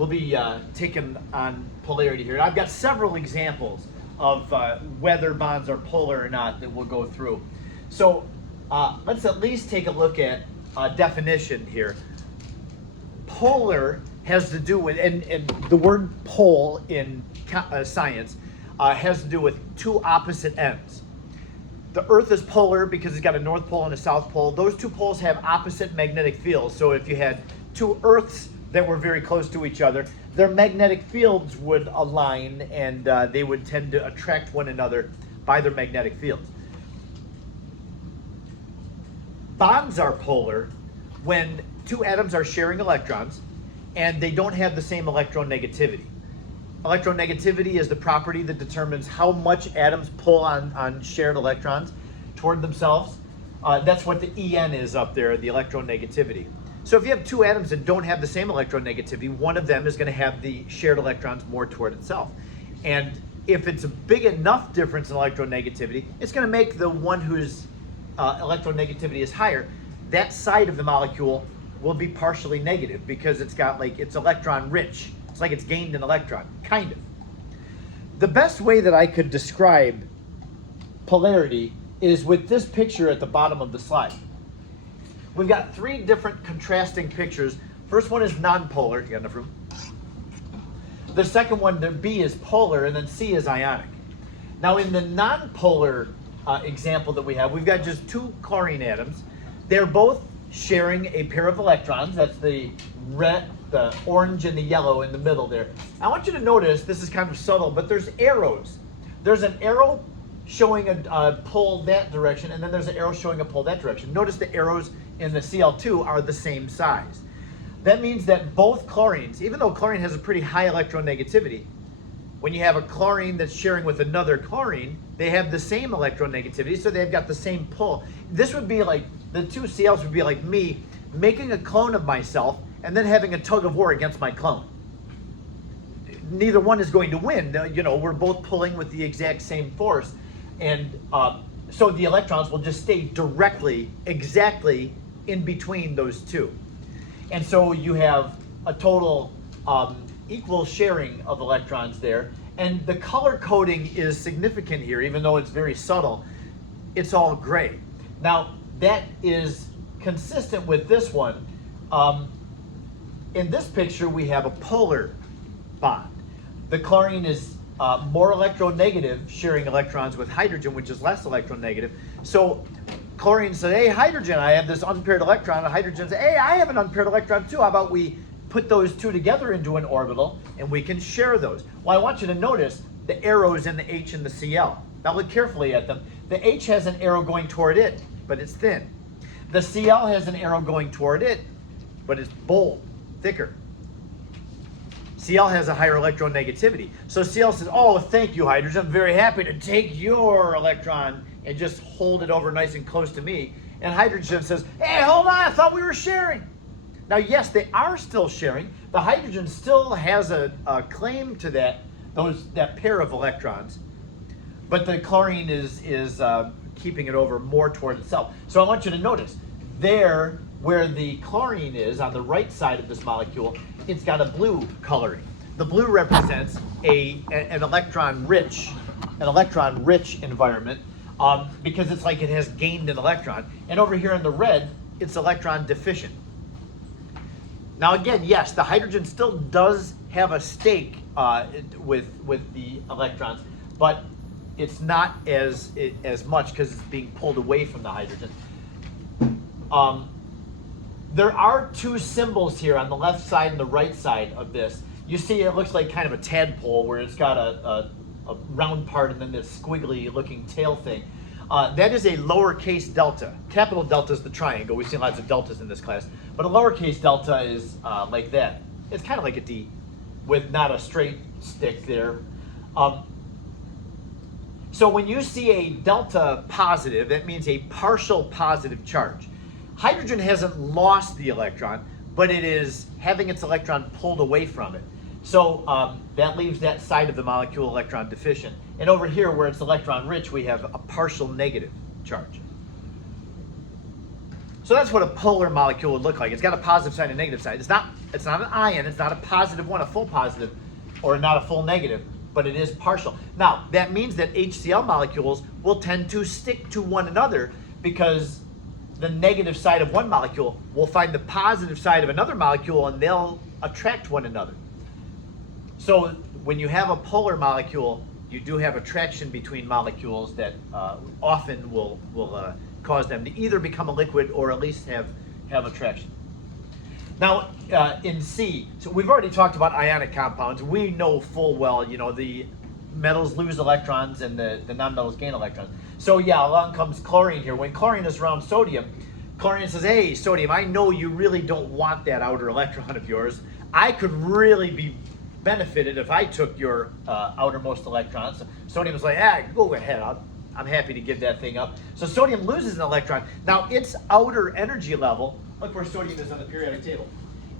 we'll be taking on polarity here. I've got several examples of whether bonds are polar or not that we'll go through. So let's at least take a look at a definition here. Polar has to do with, and the word pole in science has to do with two opposite ends. The Earth is polar because it's got a North Pole and a South Pole. Those two poles have opposite magnetic fields. So if you had two Earths that were very close to each other, their magnetic fields would align and they would tend to attract one another by their magnetic fields. Bonds are polar when two atoms are sharing electrons and they don't have the same electronegativity. Electronegativity is the property that determines how much atoms pull on shared electrons toward themselves. That's what the En is up there, the electronegativity. So if you have two atoms that don't have the same electronegativity, one of them is going to have the shared electrons more toward itself. And if it's a big enough difference in electronegativity, it's going to make the one whose electronegativity is higher, that side of the molecule will be partially negative because it's got it's electron rich. It's like it's gained an electron, kind of. The best way that I could describe polarity is with this picture at the bottom of the slide. We've got three different contrasting pictures. First one is nonpolar. You got enough room? The second one, the B, is polar, and then C is ionic. Now in the nonpolar example that we have, we've got just two chlorine atoms. They're both sharing a pair of electrons. That's the red, the orange and the yellow in the middle there. I want you to notice, this is kind of subtle, but there's arrows. There's an arrow showing a pull that direction, and then there's an arrow showing a pull that direction. Notice the arrows in the Cl2 are the same size. That means that both chlorines, even though chlorine has a pretty high electronegativity, when you have a chlorine that's sharing with another chlorine, they have the same electronegativity, so they've got the same pull. This would be like, the two Cls would be like me making a clone of myself and then having a tug of war against my clone. Neither one is going to win. You know, we're both pulling with the exact same force. And so the electrons will just stay directly, exactly in between those two. And so you have a total equal sharing of electrons there. And the color coding is significant here, even though it's very subtle. It's all gray. Now, that is consistent with this one. In this picture, we have a polar bond. The chlorine is more electronegative, sharing electrons with hydrogen, which is less electronegative. So chlorine said, hey, hydrogen, I have this unpaired electron. And hydrogen said, hey, I have an unpaired electron too. How about we put those two together into an orbital and we can share those? Well, I want you to notice the arrows in the H and the Cl. Now look carefully at them. The H has an arrow going toward it, but it's thin. The Cl has an arrow going toward it, but it's bold, thicker. Cl has a higher electronegativity. So Cl says, oh, thank you, hydrogen. I'm very happy to take your electron and just hold it over nice and close to me. And hydrogen says, hey, hold on, I thought we were sharing. Now, yes, they are still sharing. The hydrogen still has a claim to that pair of electrons, but the chlorine is keeping it over more toward itself. So I want you to notice, there where the chlorine is on the right side of this molecule, it's got a blue coloring. The blue represents an electron-rich environment because it's like it has gained an electron. And over here in the red, it's electron deficient. Now again, yes, the hydrogen still does have a stake with the electrons, but it's not as much because it's being pulled away from the hydrogen. There are two symbols here on the left side and the right side of this. You see it looks like kind of a tadpole where it's got a round part and then this squiggly looking tail thing. That is a lowercase delta. Capital delta is the triangle. We've seen lots of deltas in this class. But a lowercase delta is like that. It's kind of like a D with not a straight stick there. So when you see a delta positive, that means a partial positive charge. Hydrogen hasn't lost the electron, but it is having its electron pulled away from it. So that leaves that side of the molecule electron deficient. And over here, where it's electron rich, we have a partial negative charge. So that's what a polar molecule would look like. It's got a positive side and a negative side. It's not it's not an ion, it's not a positive one, a full positive, or not a full negative, but it is partial. Now, that means that HCl molecules will tend to stick to one another because the negative side of one molecule will find the positive side of another molecule and they'll attract one another. So when you have a polar molecule, you do have attraction between molecules that often will cause them to either become a liquid or at least have attraction. Now, in C, so we've already talked about ionic compounds. We know full well, the metals lose electrons and the nonmetals gain electrons. So yeah, along comes chlorine here. When chlorine is around sodium, chlorine says, hey, sodium, I know you really don't want that outer electron of yours. I could really be benefited if I took your outermost electrons. So sodium is like, go ahead, I'm happy to give that thing up. So sodium loses an electron. Now its outer energy level, look where sodium is on the periodic table.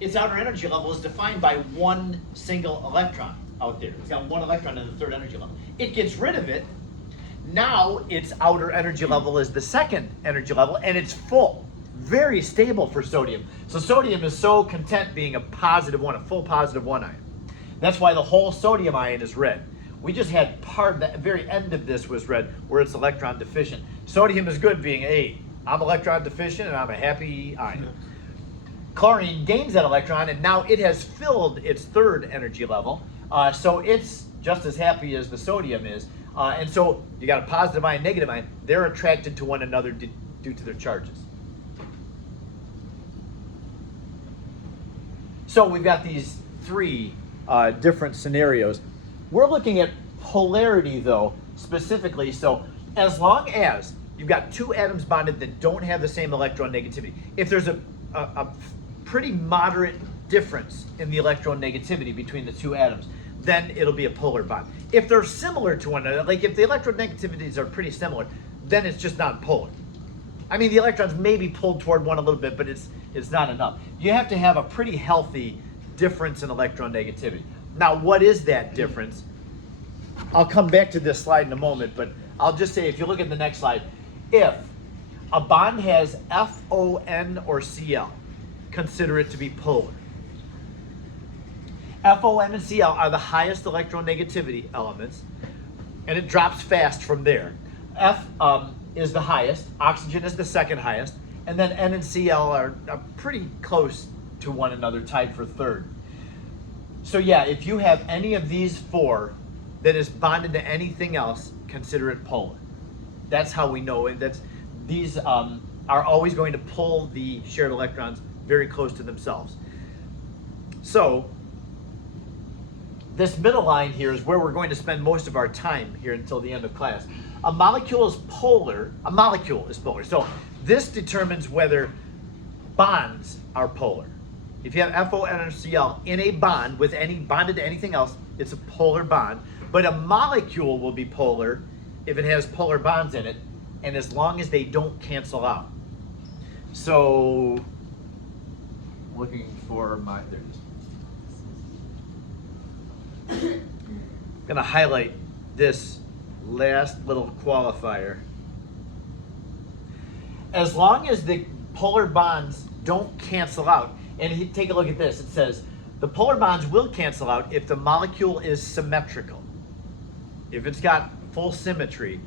Its outer energy level is defined by one single electron out there. It's got one electron in the third energy level. It gets rid of it. Now its outer energy level is the second energy level and it's full. Very stable for sodium. So sodium is so content being a positive one, a full positive one ion. That's why the whole sodium ion is red. We just had part, the very end of this was red, where it's electron deficient. Sodium is good being, hey, I'm electron deficient and I'm a happy ion. Chlorine gains that electron and now it has filled its third energy level. So it's just as happy as the sodium is. And so you got a positive ion, negative ion. They're attracted to one another due to their charges. So we've got these three different scenarios. We're looking at polarity though, specifically. So as long as you've got two atoms bonded that don't have the same electron negativity, if there's a pretty moderate difference in the electron negativity between the two atoms, then it'll be a polar bond. If they're similar to one another, like if the electron negativities are pretty similar, then it's just not polar. I mean, the electrons may be pulled toward one a little bit, but it's not enough. You have to have a pretty healthy difference in electron negativity. Now, what is that difference? I'll come back to this slide in a moment, but I'll just say, if you look at the next slide, if a bond has FON or Cl, consider it to be polar. FON and Cl are the highest electron negativity elements, and it drops fast from there. F is the highest, oxygen is the second highest, and then N and Cl are pretty close to one another, tied for third. So yeah, if you have any of these four that is bonded to anything else, consider it polar. That's how we know it. These are always going to pull the shared electrons very close to themselves. So this middle line here is where we're going to spend most of our time here until the end of class. A molecule is polar. A molecule is polar. So this determines whether bonds are polar. If you have FON or Cl in a bond with any bonded to anything else, it's a polar bond. But a molecule will be polar if it has polar bonds in it, and as long as they don't cancel out. So, looking for my, there it is. I'm gonna highlight this last little qualifier. As long as the polar bonds don't cancel out, and take a look at this, it says the polar bonds will cancel out if the molecule is symmetrical. If it's got full symmetry,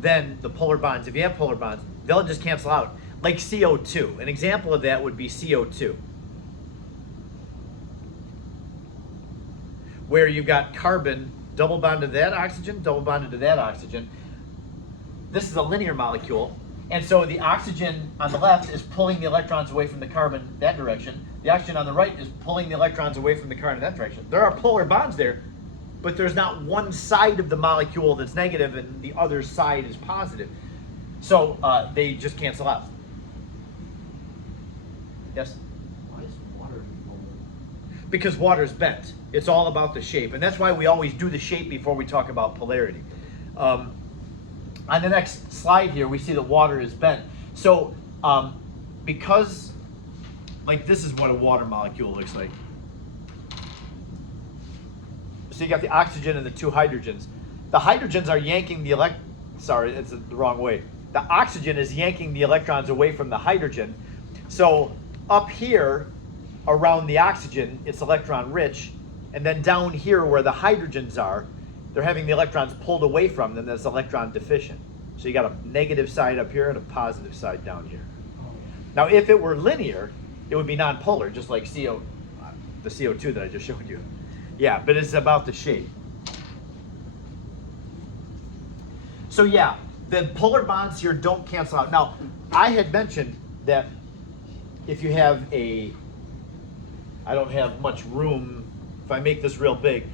then the polar bonds, if you have polar bonds, they'll just cancel out. Like CO2. An example of that would be CO2. Where you've got carbon double bonded to that oxygen, double bonded to that oxygen. This is a linear molecule. And so the oxygen on the left is pulling the electrons away from the carbon that direction. The oxygen on the right is pulling the electrons away from the carbon that direction. There are polar bonds there, but there's not one side of the molecule that's negative and the other side is positive. So they just cancel out. Yes? Why is water polar? Because water is bent. It's all about the shape. And that's why we always do the shape before we talk about polarity. On the next slide here, we see that water is bent. So because, like, this is what a water molecule looks like. So you got the oxygen and the two hydrogens. The hydrogens are yanking the sorry, it's the wrong way. The oxygen is yanking the electrons away from the hydrogen. So up here, around the oxygen, it's electron rich, and then down here where the hydrogens are, they're having the electrons pulled away from them. That's electron deficient. So you got a negative side up here and a positive side down here. Now, if it were linear, it would be nonpolar, just like the CO2 that I just showed you. Yeah, but it's about the shape. So yeah, the polar bonds here don't cancel out. Now, I had mentioned that if you have I don't have much room, if I make this real big,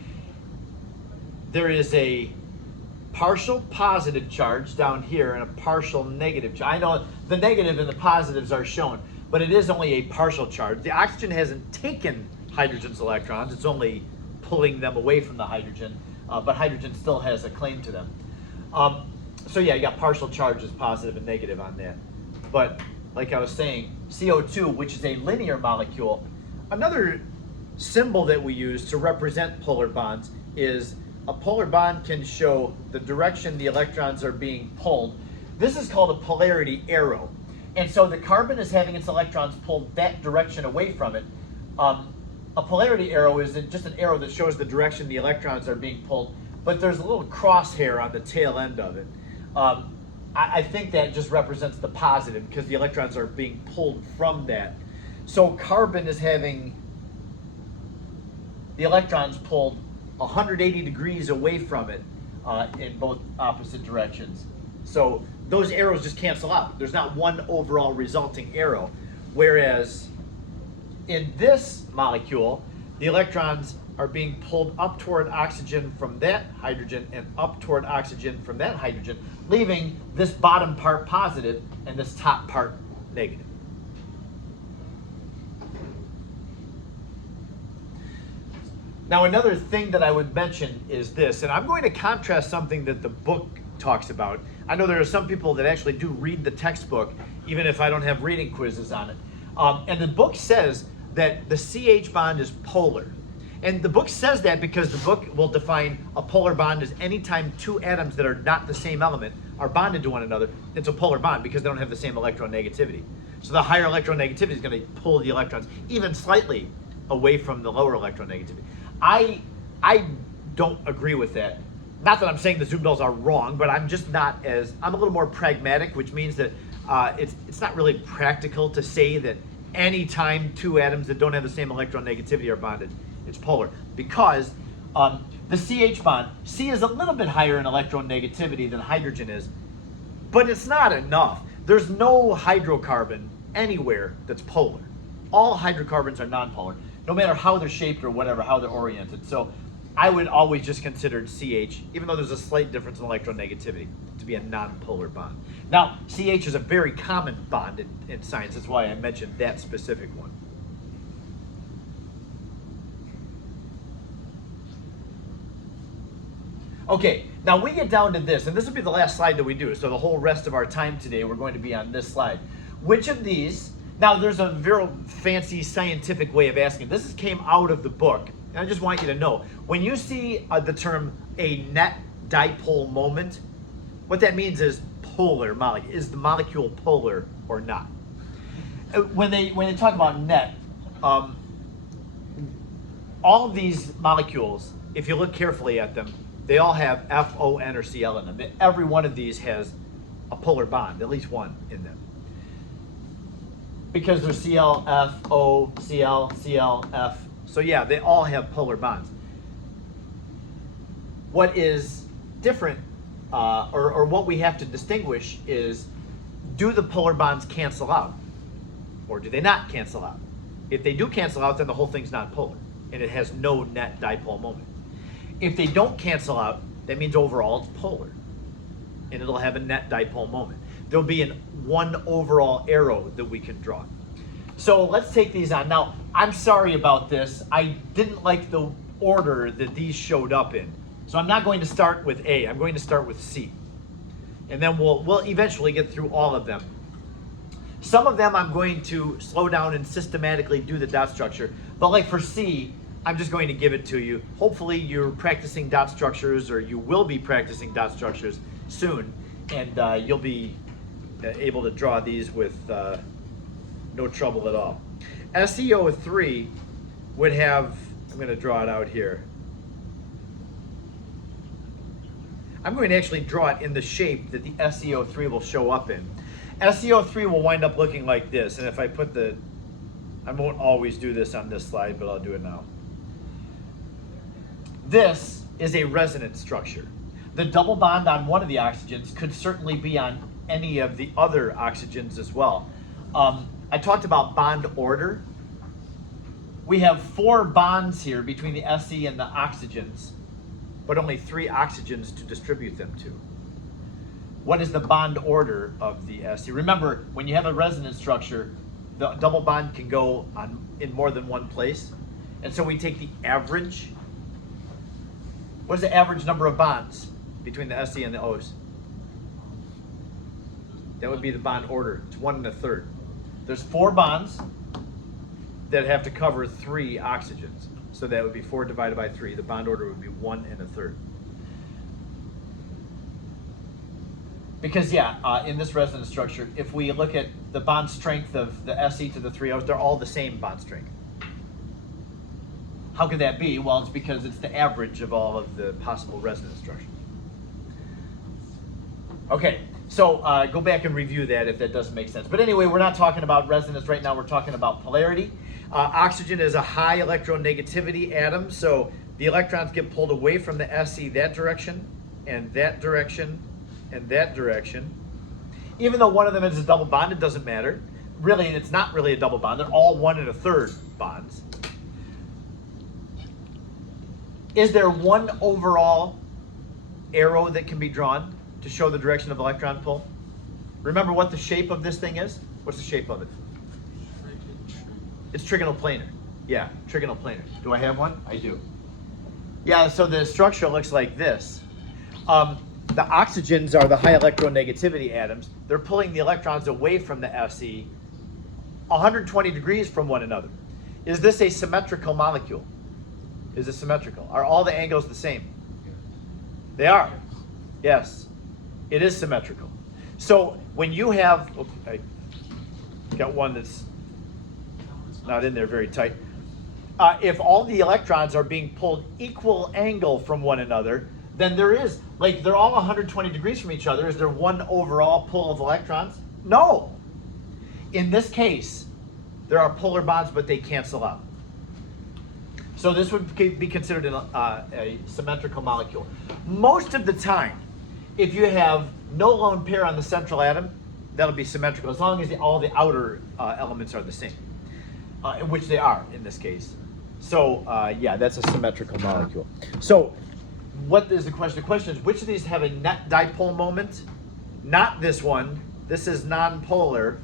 there is a partial positive charge down here and a partial negative charge. I know the negative and the positives are shown, but it is only a partial charge. The oxygen hasn't taken hydrogen's electrons, it's only pulling them away from the hydrogen, but hydrogen still has a claim to them. So yeah, you got partial charges, positive and negative on that. But like I was saying, CO2, which is a linear molecule, another symbol that we use to represent polar bonds is a polar bond can show the direction the electrons are being pulled. This is called a polarity arrow. And so the carbon is having its electrons pulled that direction away from it. A polarity arrow is just an arrow that shows the direction the electrons are being pulled, but there's a little crosshair on the tail end of it. I think that just represents the positive because the electrons are being pulled from that. So carbon is having the electrons pulled 180 degrees away from it in both opposite directions. So those arrows just cancel out. There's not one overall resulting arrow. Whereas in this molecule, the electrons are being pulled up toward oxygen from that hydrogen and up toward oxygen from that hydrogen, leaving this bottom part positive and this top part negative. Now, another thing that I would mention is this, and I'm going to contrast something that the book talks about. I know there are some people that actually do read the textbook, even if I don't have reading quizzes on it. And the book says that the CH bond is polar. And the book says that because the book will define a polar bond as any time two atoms that are not the same element are bonded to one another. It's a polar bond because they don't have the same electronegativity. So the higher electronegativity is going to pull the electrons even slightly away from the lower electronegativity. I don't agree with that. Not that I'm saying the Zumdals are wrong, but I'm a little more pragmatic, which means that it's not really practical to say that any time two atoms that don't have the same electronegativity are bonded, it's polar. Because the CH bond, C is a little bit higher in electronegativity than hydrogen is, but it's not enough. There's no hydrocarbon anywhere that's polar. All hydrocarbons are nonpolar, no matter how they're shaped or whatever, how they're oriented. So I would always just consider CH, even though there's a slight difference in electronegativity, to be a nonpolar bond. Now, CH is a very common bond in science. That's why I mentioned that specific one. Okay, now we get down to this, and this will be the last slide that we do. So the whole rest of our time today, we're going to be on this slide. Which of these, now there's a very fancy scientific way of asking. This came out of the book, and I just want you to know, when you see the term a net dipole moment, what that means is polar molecule. Is the molecule polar or not? When they talk about net, all of these molecules, if you look carefully at them, they all have F, O, N, or Cl in them. Every one of these has a polar bond, at least one in them. Because they're Cl, F, O, Cl, Cl, F. So yeah, they all have polar bonds. What is different, or what we have to distinguish is, do the polar bonds cancel out? Or do they not cancel out? If they do cancel out, then the whole thing's nonpolar, and it has no net dipole moment. If they don't cancel out, that means overall it's polar, and it'll have a net dipole moment. There'll be one overall arrow that we can draw. So let's take these on. Now, I'm sorry about this. I didn't like the order that these showed up in. So I'm not going to start with A. I'm going to start with C. And then we'll eventually get through all of them. Some of them I'm going to slow down and systematically do the dot structure. But like for C, I'm just going to give it to you. Hopefully you're practicing dot structures, or you will be practicing dot structures soon, and you'll be able to draw these with no trouble at all. SeO3 would have, I'm going to draw it out here. I'm going to actually draw it in the shape that the SeO3 will show up in. SeO3 will wind up looking like this, and if I put the, I won't always do this on this slide, but I'll do it now. This is a resonance structure. The double bond on one of the oxygens could certainly be on any of the other oxygens as well. I talked about bond order. We have 4 bonds here between the Se and the oxygens, but only 3 oxygens to distribute them to. What is the bond order of the Se? Remember, when you have a resonance structure, the double bond can go on in more than one place. And so we take the average. What is the average number of bonds between the Se and the Os? That would be the bond order. It's 1 1/3. There's 4 bonds that have to cover 3 oxygens. So that would be 4 divided by 3. The bond order would be 1 1/3. Because in this resonance structure, if we look at the bond strength of the Se to the 3 Os, they're all the same bond strength. How could that be? Well, it's because it's the average of all of the possible resonance structures. Okay, so go back and review that if that doesn't make sense. But anyway, we're not talking about resonance right now. We're talking about polarity. Oxygen is a high electronegativity atom, so the electrons get pulled away from the Se that direction, and that direction, and that direction. Even though one of them is a double bond, it doesn't matter. Really, it's not really a double bond. They're all 1 1/3 bonds. Is there one overall arrow that can be drawn to show the direction of electron pull? Remember what the shape of this thing is? What's the shape of it? It's trigonoplanar. Yeah, trigonoplanar. Do I have one? I do. Yeah, so the structure looks like this. The oxygens are the high electronegativity atoms. They're pulling the electrons away from the Se 120 degrees from one another. Is this a symmetrical molecule? Is it symmetrical? Are all the angles the same? They are. Yes, it is symmetrical. So when you have, I got one that's not in there very tight. If all the electrons are being pulled equal angle from one another, then there is, like, they're all 120 degrees from each other. Is there one overall pull of electrons? No. In this case, there are polar bonds, but they cancel out. So this would be considered a symmetrical molecule. Most of the time, if you have no lone pair on the central atom, that'll be symmetrical, as long as all the outer elements are the same, which they are in this case. So that's a symmetrical molecule. So what is the question? The question is, which of these have a net dipole moment? Not this one. This is nonpolar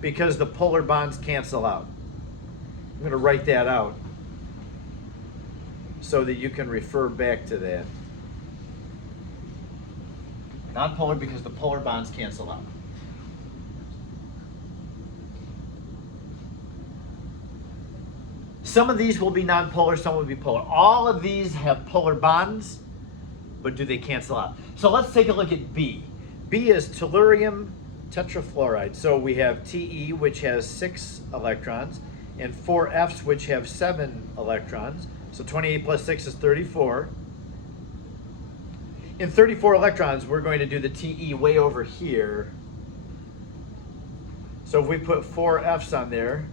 because the polar bonds cancel out. I'm going to write that out so that you can refer back to that. Nonpolar because the polar bonds cancel out. Some of these will be nonpolar, some will be polar. All of these have polar bonds, but do they cancel out? So let's take a look at B. B is tellurium tetrafluoride. So we have Te, which has 6 electrons, and 4 Fs, which have 7 electrons. So 28 plus 6 is 34. In 34 electrons, we're going to do the Te way over here. So if we put 4 Fs on there,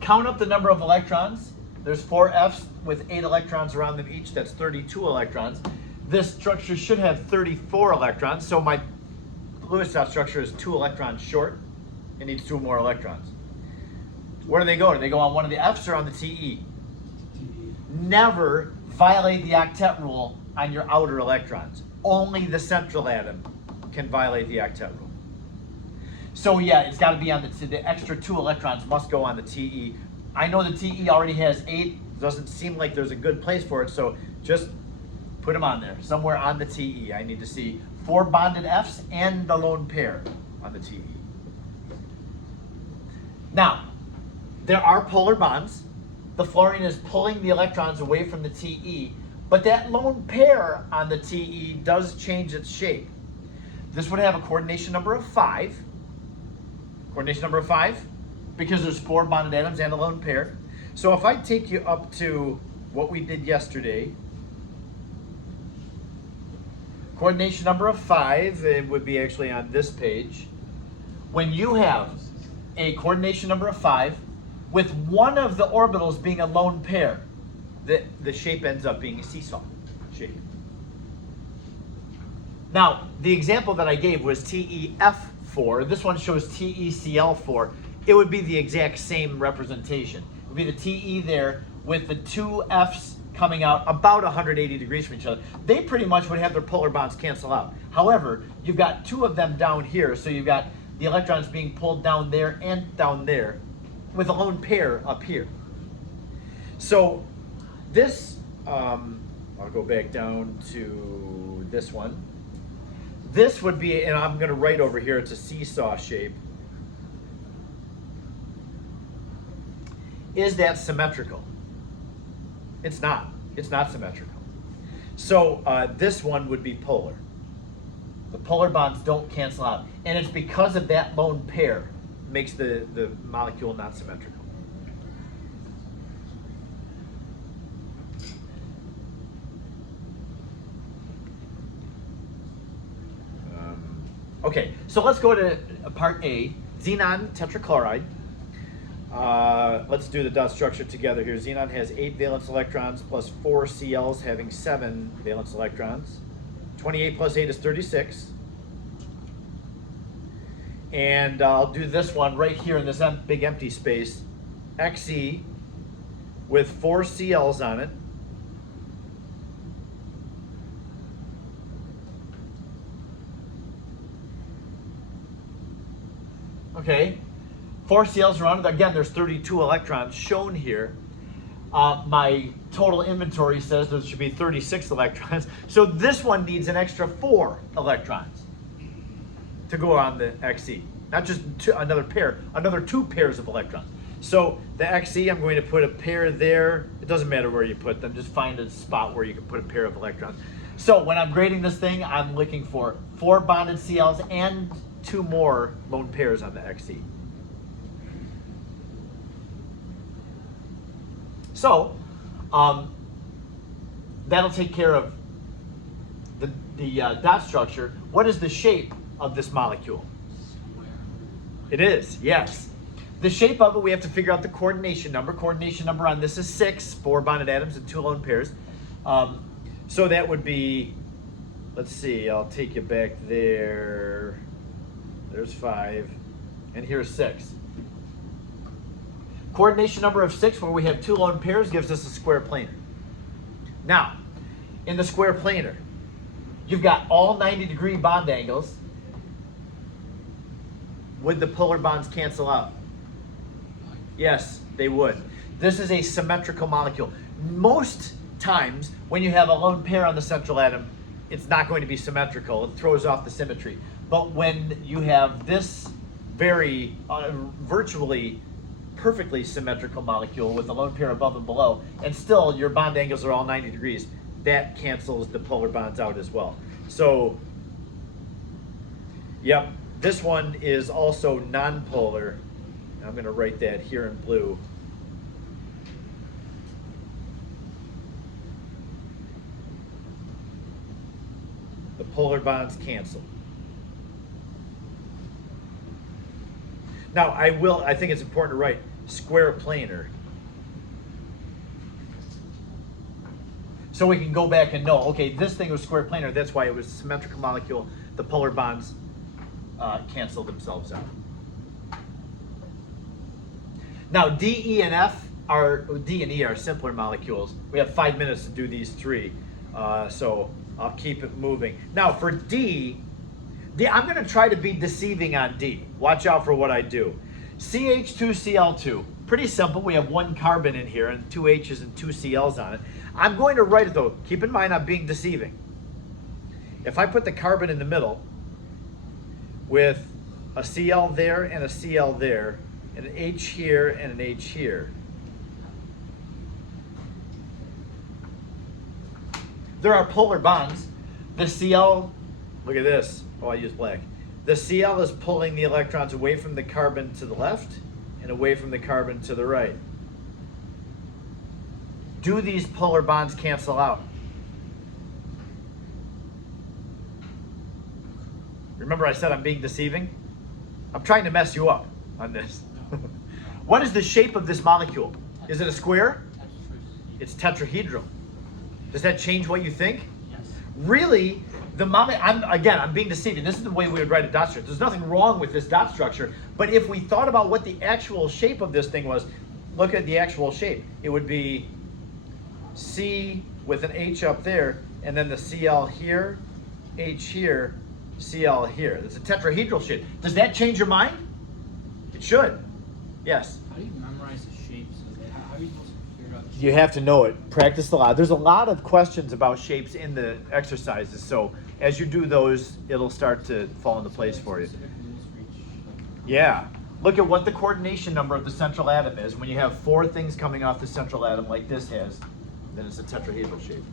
count up the number of electrons. There's 4 Fs with 8 electrons around them each. That's 32 electrons. This structure should have 34 electrons. So my Lewis dot structure is 2 electrons short. It needs 2 more electrons. Where do they go? Do they go on one of the Fs or on the Te? Never violate the octet rule on your outer electrons. Only the central atom can violate the octet rule. So yeah, it's got to be on the extra 2 electrons must go on the Te. I know the Te already has 8. Doesn't seem like there's a good place for it, so just put them on there. Somewhere on the Te. I need to see 4 bonded Fs and the lone pair on the Te. Now, there are polar bonds. The fluorine is pulling the electrons away from the Te, But that lone pair on the TE does change its shape. This would have a coordination number of 5. Coordination number of 5, because there's 4 bonded atoms and a lone pair. So if I take you up to what we did yesterday, coordination number of 5, it would be actually on this page. When you have a coordination number of 5 with one of the orbitals being a lone pair, the shape ends up being a seesaw shape. Now, the example that I gave was TEF4. This one shows TECL4. It would be the exact same representation. It would be the TE there with the 2 F's coming out about 180 degrees from each other. They pretty much would have their polar bonds cancel out. However, you've got 2 of them down here, so you've got the electrons being pulled down there and down there with a lone pair up here. So this, I'll go back down to this one. This would be, and I'm going to write over here, it's a seesaw shape. Is that symmetrical? It's not. It's not symmetrical. So this one would be polar. The polar bonds don't cancel out. And it's because of that lone pair makes the molecule not symmetrical. Okay, so let's go to part A, xenon tetrachloride. Let's do the dot structure together here. Xenon has 8 valence electrons plus 4 Cl's having 7 valence electrons. 28 plus 8 is 36. And I'll do this one right here in this big empty space. Xe with 4 Cl's on it. Okay, 4 Cl's around it. Again, there's 32 electrons shown here. My total inventory says there should be 36 electrons. So this one needs an extra 4 electrons to go on the Xe. Not just another pair, another 2 pairs of electrons. So the Xe, I'm going to put a pair there. It doesn't matter where you put them, just find a spot where you can put a pair of electrons. So when I'm grading this thing, I'm looking for 4 bonded Cl's and 2 more lone pairs on the Xe. So that'll take care of the dot structure. What is the shape of this molecule? It is, yes. The shape of it, we have to figure out the coordination number. Coordination number on this is 6, 4 bonded atoms and 2 lone pairs. So that would be, let's see, I'll take you back there. There's 5, and here's 6. Coordination number of 6, where we have 2 lone pairs, gives us a square planar. Now, in the square planar, you've got all 90-degree bond angles. Would the polar bonds cancel out? Yes, they would. This is a symmetrical molecule. Most times, when you have a lone pair on the central atom, it's not going to be symmetrical. It throws off the symmetry. But when you have this very virtually perfectly symmetrical molecule with a lone pair above and below, and still your bond angles are all 90 degrees, that cancels the polar bonds out as well. So, yep, this one is also nonpolar. I'm going to write that here in blue. The polar bonds cancel. Now, I think it's important to write square planar. So we can go back and know, okay, this thing was square planar, that's why it was a symmetrical molecule. The polar bonds cancel themselves out. Now, D, E, and E are simpler molecules. We have 5 minutes to do these 3, so I'll keep it moving. Now, for D, I'm going to try to be deceiving on D. Watch out for what I do. CH2Cl2. Pretty simple. We have 1 carbon in here and 2 H's and 2 Cl's on it. I'm going to write it though. Keep in mind I'm being deceiving. If I put the carbon in the middle with a Cl there and a Cl there and an H here and an H here, There are polar bonds. The Cl, look at this. Oh, I use black. The Cl is pulling the electrons away from the carbon to the left and away from the carbon to the right. Do these polar bonds cancel out? Remember I said I'm being deceiving? I'm trying to mess you up on this. What is the shape of this molecule? Is it a square? It's tetrahedral. Does that change what you think? Yes. Really, I'm being deceiving. This is the way we would write a dot structure. There's nothing wrong with this dot structure, but if we thought about what the actual shape of this thing was, look at the actual shape. It would be C with an H up there, and then the Cl here, H here, Cl here. It's a tetrahedral shape. Does that change your mind? It should. Yes. How do you memorize the shapes of it? How are you supposed to figure out the You have to know it. Practice a lot. There's a lot of questions about shapes in the exercises, so as you do those, it'll start to fall into place for you. specific rules for each? Yeah. Look at what the coordination number of the central atom is. When you have 4 things coming off the central atom like this has, then it's a tetrahedral shape.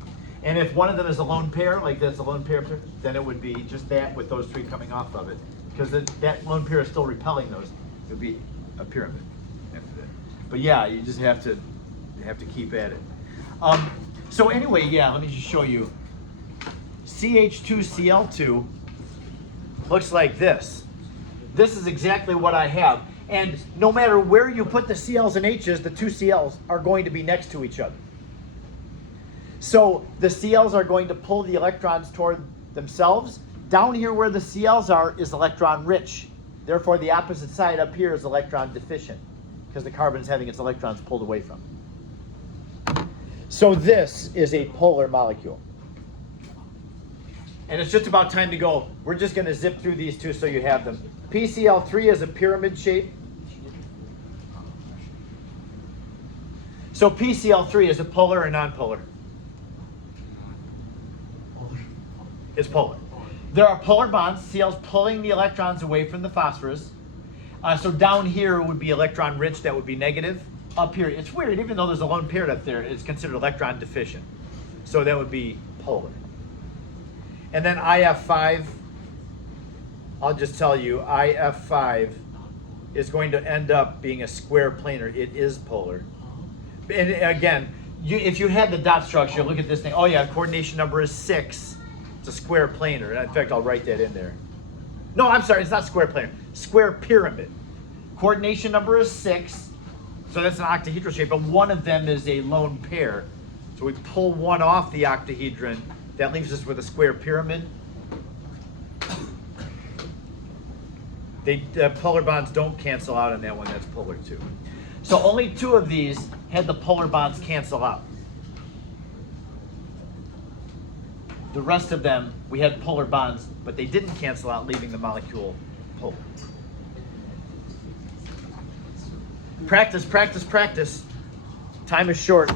And if one of them is a lone pair, like that's a lone pair, then it would be just that with those 3 coming off of it. Because that lone pair is still repelling those. It would be a pyramid after that. But yeah, you just have to keep at it. So anyway, yeah, let me just show you. CH2Cl2 looks like this. This is exactly what I have. And no matter where you put the Cl's and H's, the 2 Cl's are going to be next to each other. So the Cl's are going to pull the electrons toward themselves. Down here where the Cl's are is electron rich. Therefore, the opposite side up here is electron deficient because the carbon is having its electrons pulled away from it. So this is a polar molecule. And it's just about time to go. We're just going to zip through these 2 so you have them. PCl3 is a pyramid shape. So PCl3 is it polar or non-polar? It's polar. There are polar bonds. Cl's pulling the electrons away from the phosphorus. So down here would be electron rich. That would be negative. Up here, it's weird. Even though there's a lone pair up there, it's considered electron deficient. So that would be polar. And then IF5, I'll just tell you, IF5 is going to end up being a square planar. It is polar. And again, if you had the dot structure, look at this thing. Oh yeah, coordination number is 6. It's a square planar. In fact, I'll write that in there. No, I'm sorry, it's not square planar. Square pyramid. Coordination number is 6. So that's an octahedral shape, but one of them is a lone pair. So we pull one off the octahedron. That leaves us with a square pyramid. The polar bonds don't cancel out on that one. That's polar too. So only 2 of these had the polar bonds cancel out. The rest of them, we had polar bonds, but they didn't cancel out, leaving the molecule polar. Practice, practice, practice. Time is short.